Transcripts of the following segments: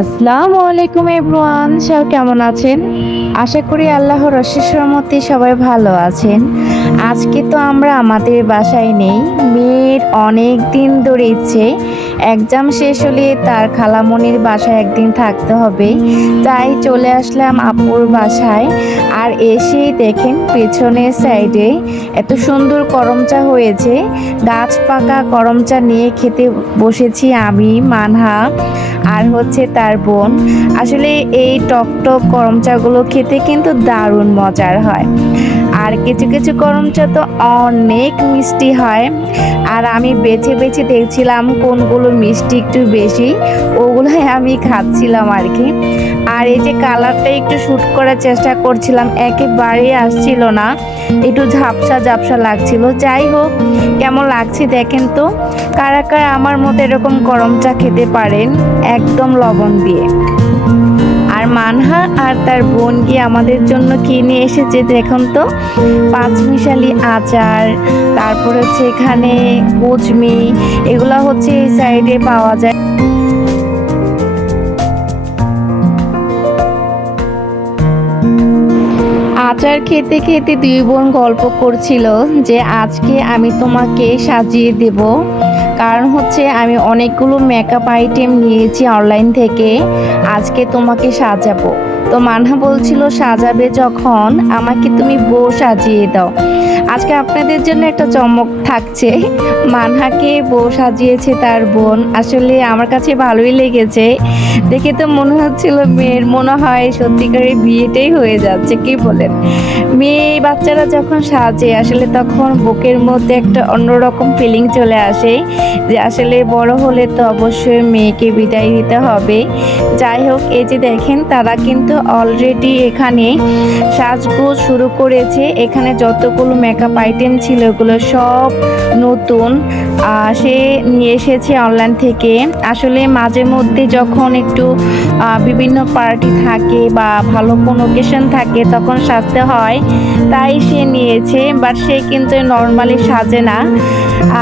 আসসালামু আলাইকুম এভরিওয়ান, সবাই কেমন আছেন? আশা করি আল্লাহর অশেষ রহমতে সবাই ভালো আছেন। আজকে তো আমরা আমাদের বাসায় নেই। মেয়ের অনেক দিন ধরে ইচ্ছে এক্সাম শেষ হলে তার খালামণির বাসায় একদিন থাকতে হবে। তাই চলে আসলাম আপুর বাসায়। আর এসেই দেখেন পেছনের সাইডে এত সুন্দর করমচা হয়েছে। গাছ পাকা করমচা নিয়ে খেতে বসেছি আমি, মানহা। আর হচ্ছে তার বোন। আসলে এই টক টক করমচাগুলো খেতে কিন্তু দারুণ মজার হয়। আর কিছু কিছু করমচা তো অনেক মিষ্টি হয়। আর আমি বেছে বেছে দেখছিলাম কোনগুলো মিষ্টি একটু বেশি, ওগুলোই আমি খাচ্ছিলাম আর কি। আর এই যে কালারটা একটু শ্যুট করার চেষ্টা করছিলাম, একেবারেই আসছিল না। একটু ঝাপসা ঝাপসা লাগছিল। যাই হোক, কেমন লাগছে দেখেন তো? কারা কারা আমার মতো এরকম গরম চা খেতে পারেন একদম লবণ দিয়ে। মানহা আর তার বোন গিয়ে আমাদের জন্য কিনে এসেছে দেখুন তো? পাঁচমিশালি আচার, তারপর হচ্ছে এখানে কুচমি এগুলো হচ্ছে এই সাইডে পাওয়া যায়। আচার খেতে খেতে দুই বোন গল্প করছিল যে আজকে আমি তোমাকে সাজিয়ে দেব। কারণ হচ্ছে আমি অনেকগুলো মেকআপ আইটেম নিয়েছি অনলাইন থেকে। আজকে তোমাকে সাজাবো। তো মানহা বলছিল, সাজাবে যখন, আমাকে তুমি বউ সাজিয়ে দাও। আজকে আপনাদের জন্য একটা চমক থাকছে। মানহাকে বউ সাজিয়েছে তার বোন। আসলে আমার কাছে ভালোই লেগেছে। দেখে তো মনে হচ্ছিল মেয়ের মনে হয় সত্যিকারের বিয়েটাই হয়ে যাচ্ছে, কি বলেন? মেয়ে বাচ্চারা যখন সাজে, আসলে তখন বুকের মধ্যে একটা অন্যরকম ফিলিং চলে আসে যে আসলে বড় হলে তো অবশ্যই মেয়েকে বিদায় দিতে হবে। যাই হোক, এই যে দেখেন, তারা কিন্তু অলরেডি এখানে সাজগোজ শুরু করেছে। এখানে যতগুলো মেকআপ আইটেম ছিল ওগুলো সব নতুন। সে নিয়ে এসেছে অনলাইন থেকে। আসলে মাঝে মধ্যে যখন একটু বিভিন্ন পার্টি থাকে বা ভালো কোনো ওকেশন থাকে, তখন সাজতে হয়। তাই সে নিয়েছে বাট সে কিন্তু নর্মালি সাজে না।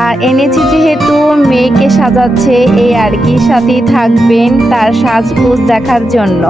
আর এনেছি যেহেতু মেয়েকে সাজাচ্ছে, এই আর কি, সাথেই থাকবেন তার সাজগোজ দেখার জন্য।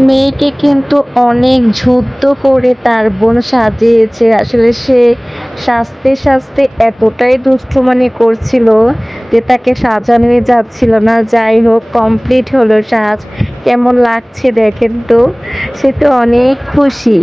মেয়েকে কিন্তু অনেক যুদ্ধ করে তার বোন সাজিয়েছে। আসলে সে সাজতে সাজতে এতটাই দুষ্টুমানি করছিল যে তাকে সাজানোই যাচ্ছিল না। যাই হোক কমপ্লিট হলো সাজ। কেমন লাগছে দেখেন তো? সে তো অনেক খুশি।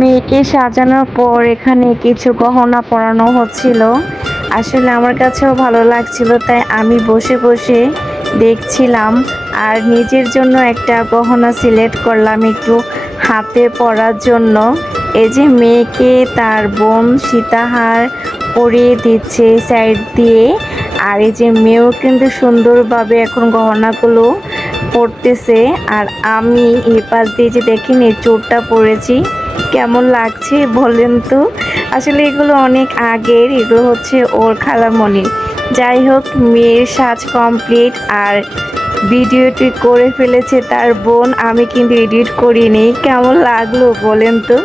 মেয়েকে সাজানোর পর এখানে কিছু গহনা পরানো হচ্ছিল। আসলে আমার কাছেও ভালো লাগছিল, তাই আমি বসে বসে দেখছিলাম আর নিজের জন্য একটা গহনা সিলেক্ট করলাম একটু হাতে পরার জন্য। এই যে মেয়েকে তার বোন সীতাহার পরিয়ে দিচ্ছে সাইড দিয়ে, আর এই যে মেয়েও কিন্তু সুন্দরভাবে এখন গহনাগুলো পড়তেছে আর আমি এই পাশ দিয়ে যে দেখিনি চোরটা পড়েছি কেমন লাগছে বলেন তো? আসলে এগুলো অনেক আগের, এগুলো হচ্ছে ওর খালামণি। যাই হোক, মেয়ের সাজ কমপ্লিট আর ভিডিওটি করে ফেলেছে তার বোন, আমি কিন্তু এডিট করিনি। কেমন লাগল বলেন তো?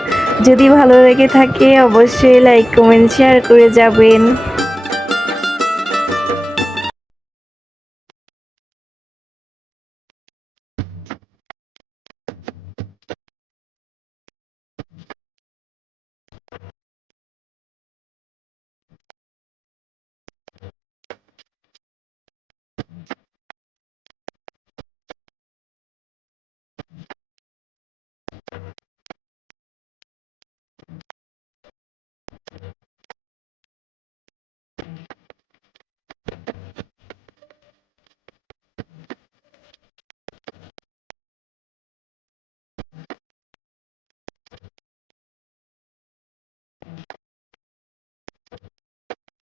যদি ভালো লেগে থাকে, অবশ্যই লাইক কমেন্ট শেয়ার করে যাবেন।